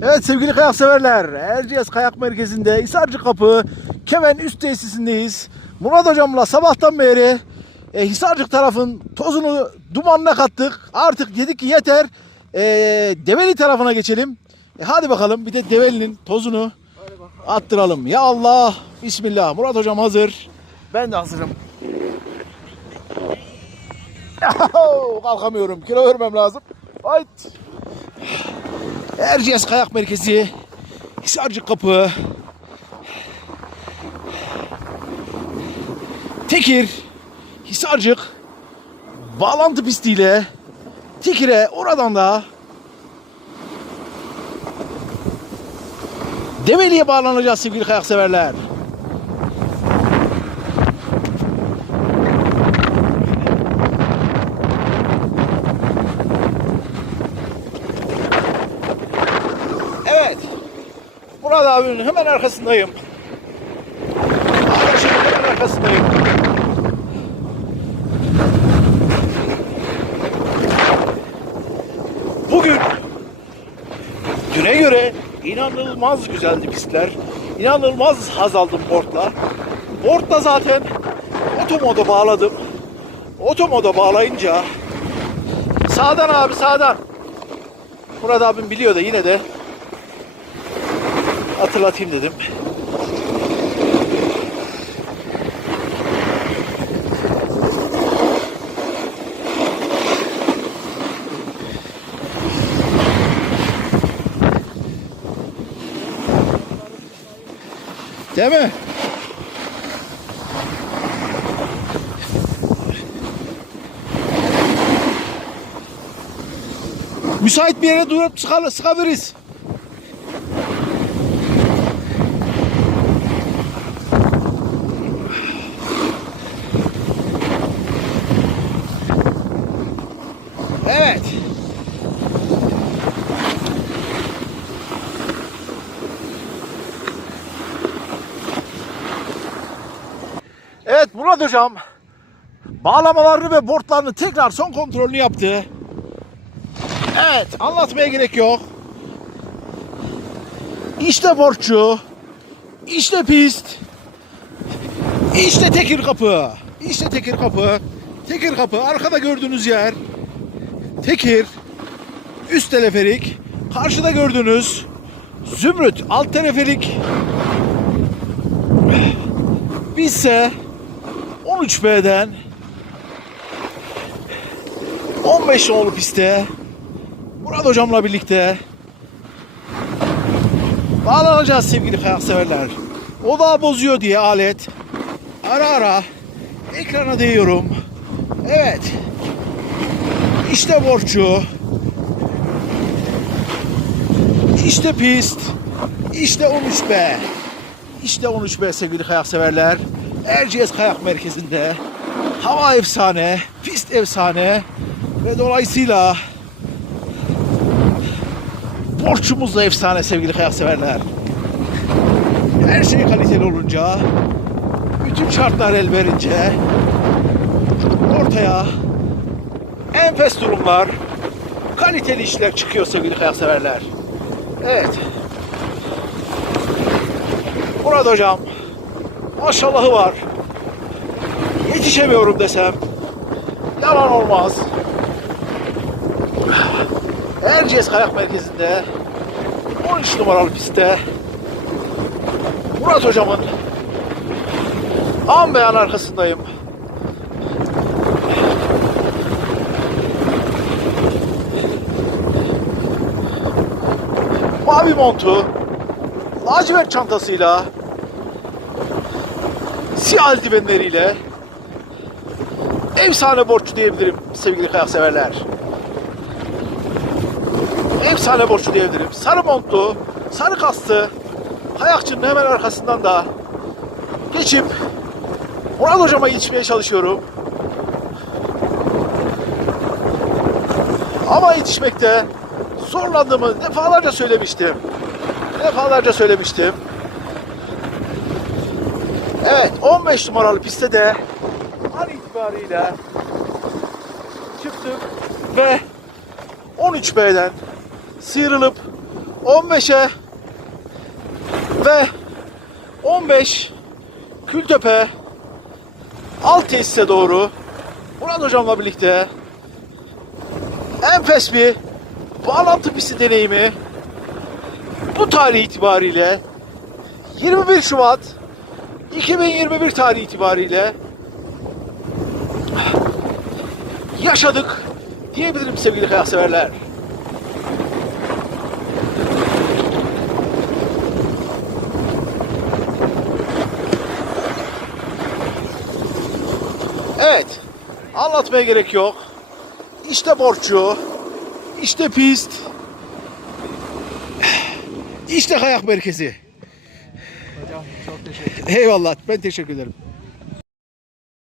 Evet sevgili kayak severler, Erciyes Kayak Merkezi'nde Hisarcı Kapı Keven üst tesisindeyiz. Murat hocamla sabahtan beri e, Hisarcık tarafın tozunu dumanına kattık. Artık dedik ki yeter e, Develi tarafına geçelim. E, hadi bakalım bir de Develi'nin tozunu attıralım. Ya Allah, Bismillah. Murat hocam hazır. Ben de hazırım. Kalkamıyorum. Kilo vermem lazım. Hayt. Erciyes Kayak Merkezi, Hisarcık Kapı, Tekir, Hisarcık bağlantı pistiyle Tekir'e oradan da Develi'ye bağlanacağız sevgili kayak severler. Evet. Abinin hemen arkasındayım. Arkadaşımın hemen arkasındayım. Bugün düne göre inanılmaz güzeldi pistler. İnanılmaz haz aldım boardla. Boardla zaten otomoda bağladım. Otomoda bağlayınca sağdan abi sağdan. Murat abim biliyor da yine de hatırlatayım dedim. Değil mi? Müsait bir yere durup sıkabiliriz. Evet. Evet Murat hocam bağlamalarını ve bortlarını tekrar son kontrolünü yaptı. Evet anlatmaya gerek yok. İşte borçlu. İşte pist. İşte tekir kapı. İşte tekir kapı. Tekir kapı arkada gördüğünüz yer. Tekir. Üst teleferik. Karşıda gördüğünüz Zümrüt alt teleferik. Bizse 13B'den 15 nolu pistte Murat hocamla birlikte bağlanacağız sevgili kayak severler. O da bozuyor diye alet ara ara ekrana değiyorum. Evet. İşte borçlu. İşte pist. İşte 13B. İşte 13B sevgili kayak severler. Erciyes Kayak Merkezi'nde hava efsane, pist efsane ve dolayısıyla borçumuz da efsane sevgili kayak severler. Her şey kaliteli olunca, bütün şartlar el verince ortaya enfes durumlar, kaliteli işler çıkıyor sevgili kayak severler. Evet. Murat hocam maşallahı var. Yetişemiyorum desem yalan olmaz. Erciyes Kayak Merkezi'nde 13 numaralı pistte Murat hocamın an beyan arkasındayım. Mavi montu, lacivert çantasıyla siyah eldivenleriyle efsane borçlu diyebilirim sevgili kayak severler. Efsane borçlu diyebilirim. Sarı montlu, sarı kastı, kayakçının hemen arkasından da geçip Murat hocama yetişmeye çalışıyorum. Ama yetişmekte zorlandığımı defalarca söylemiştim. Defalarca söylemiştim. Evet 15 numaralı pistte de an itibariyle çıktık ve 13B'den sıyrılıp 15'e ve 15 Kültepe alt tesise doğru. Murat hocamla birlikte enfes bir bağlantı pisti deneyimi bu tarih itibariyle 21 Şubat 2021 tarihi itibariyle yaşadık diyebilirim sevgili kayak severler. Evet. Anlatmaya gerek yok. İşte borçlu. işte pist. İşte kayak merkezi. Eyvallah. Ben teşekkür ederim.